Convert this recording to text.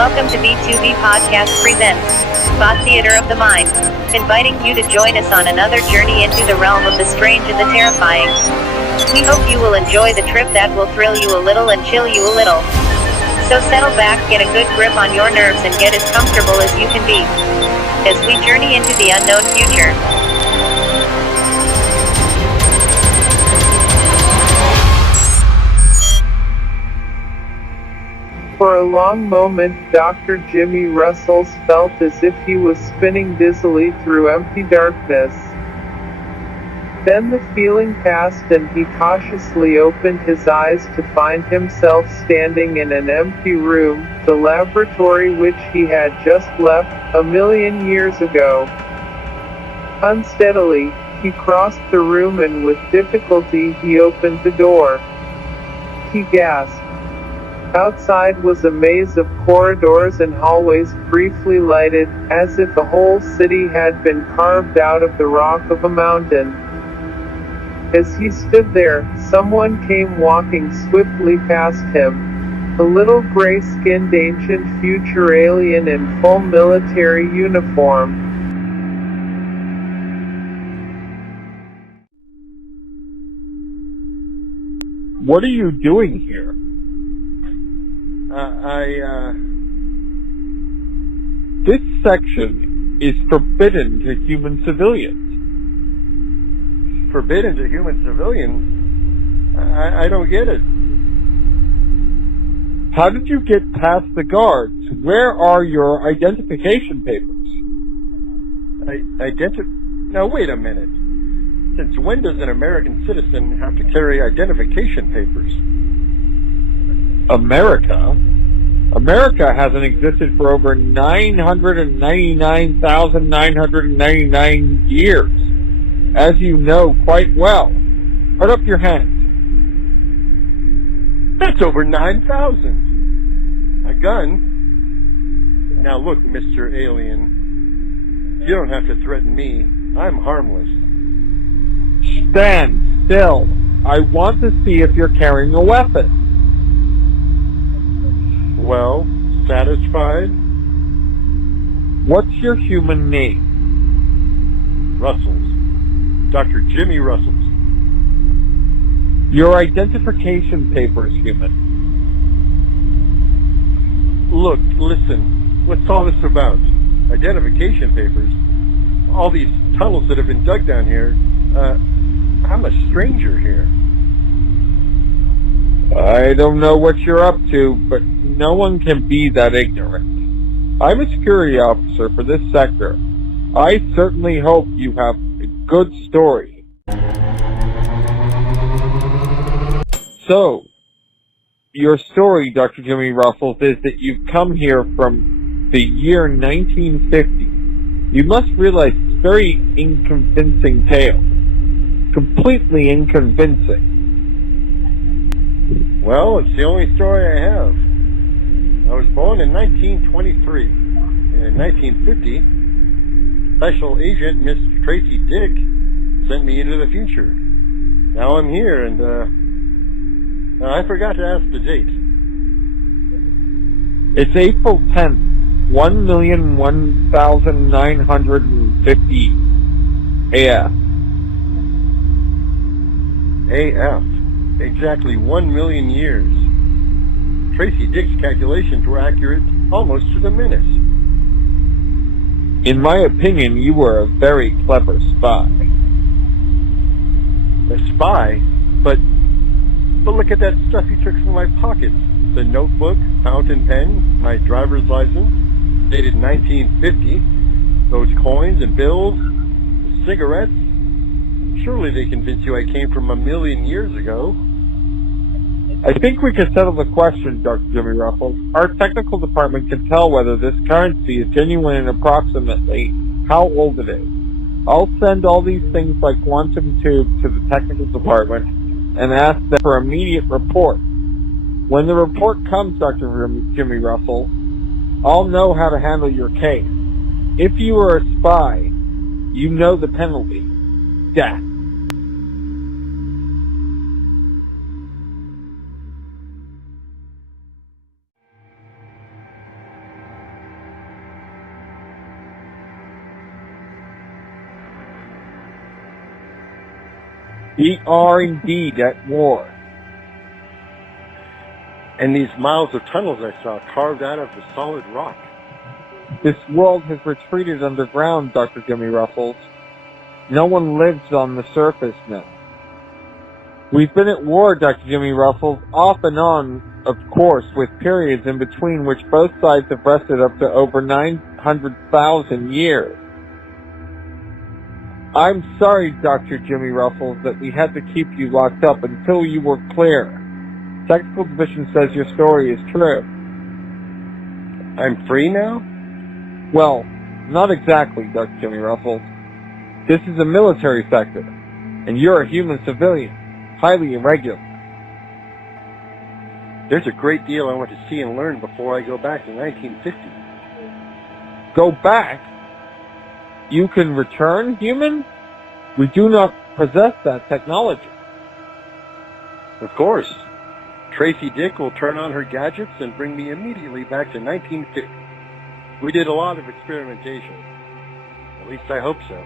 Welcome to V2V Podcast presents Spot Theater of the Mind, inviting you to join us on another journey into the realm of the strange and the terrifying. We hope you will enjoy the trip that will thrill you a little and chill you a little. So settle back, get a good grip on your nerves and get as comfortable as you can be, as we journey into the unknown future. For a long moment, Dr. Jimmy Rustles felt as if he was spinning dizzily through empty darkness. Then the feeling passed and he cautiously opened his eyes to find himself standing in an empty room, the laboratory which he had just left 1,000,000 years ago. Unsteadily, he crossed the room and with difficulty he opened the door. He gasped. Outside was a maze of corridors and hallways briefly lighted, as if a whole city had been carved out of the rock of a mountain. As he stood there, someone came walking swiftly past him, a little gray-skinned ancient future alien in full military uniform. What are you doing here? This section is forbidden to human civilians. Forbidden to human civilians? I don't get it. How did you get past the guards? Where are your identification papers? Now wait a minute. Since when does an American citizen have to carry identification papers? America hasn't existed for over 999,999 years, as you know quite well. Put up your hands. That's over 9,000. A gun? Now look, Mr. Alien, you don't have to threaten me. I'm harmless. Stand still. I want to see if you're carrying a weapon. Well, satisfied? What's your human name? Rustles. Dr. Jimmy Rustles. Your identification papers, human. Look, listen. What's all this about? Identification papers? All these tunnels that have been dug down here. I'm a stranger here. I don't know what you're up to, but no one can be that ignorant. I'm a security officer for this sector. I certainly hope you have a good story. So, your story, Dr. Jimmy Rustles, is that you've come here from the year 1950. You must realize it's a very inconvincing tale. Completely inconvincing. Well, it's the only story I have. I was born in 1923. In 1950, Special Agent Miss Tracy Dick sent me into the future. Now I'm here, and I forgot to ask the date. It's April 10th, 1,001,950 AF. AF. Exactly 1,000,000 years. Tracy Dick's calculations were accurate almost to the minute. In my opinion, you were a very clever spy. A spy? But look at that stuff you took from my pockets. The notebook, fountain pen, my driver's license, dated 1950. Those coins and bills, the cigarettes. Surely they convince you I came from 1,000,000 years ago. I think we can settle the question, Dr. Jimmy Rustles. Our technical department can tell whether this currency is genuine and approximately how old it is. I'll send all these things by quantum tube to the technical department and ask them for immediate report. When the report comes, Dr. Jimmy Rustles, I'll know how to handle your case. If you are a spy, you know the penalty. Death. We are indeed at war. And these miles of tunnels I saw carved out of the solid rock. This world has retreated underground, Dr. Jimmy Ruffles. No one lives on the surface now. We've been at war, Dr. Jimmy Ruffles, off and on, of course, with periods in between which both sides have rested up to over 900,000 years. I'm sorry, Dr. Jimmy Ruffles, that we had to keep you locked up until you were clear. Technical Division says your story is true. I'm free now? Well, not exactly, Dr. Jimmy Ruffles. This is a military sector, and you're a human civilian, highly irregular. There's a great deal I want to see and learn before I go back to 1950. Go back? You can return, human? We do not possess that technology. Of course. Tracy Dick will turn on her gadgets and bring me immediately back to 1950. We did a lot of experimentation. At least I hope so.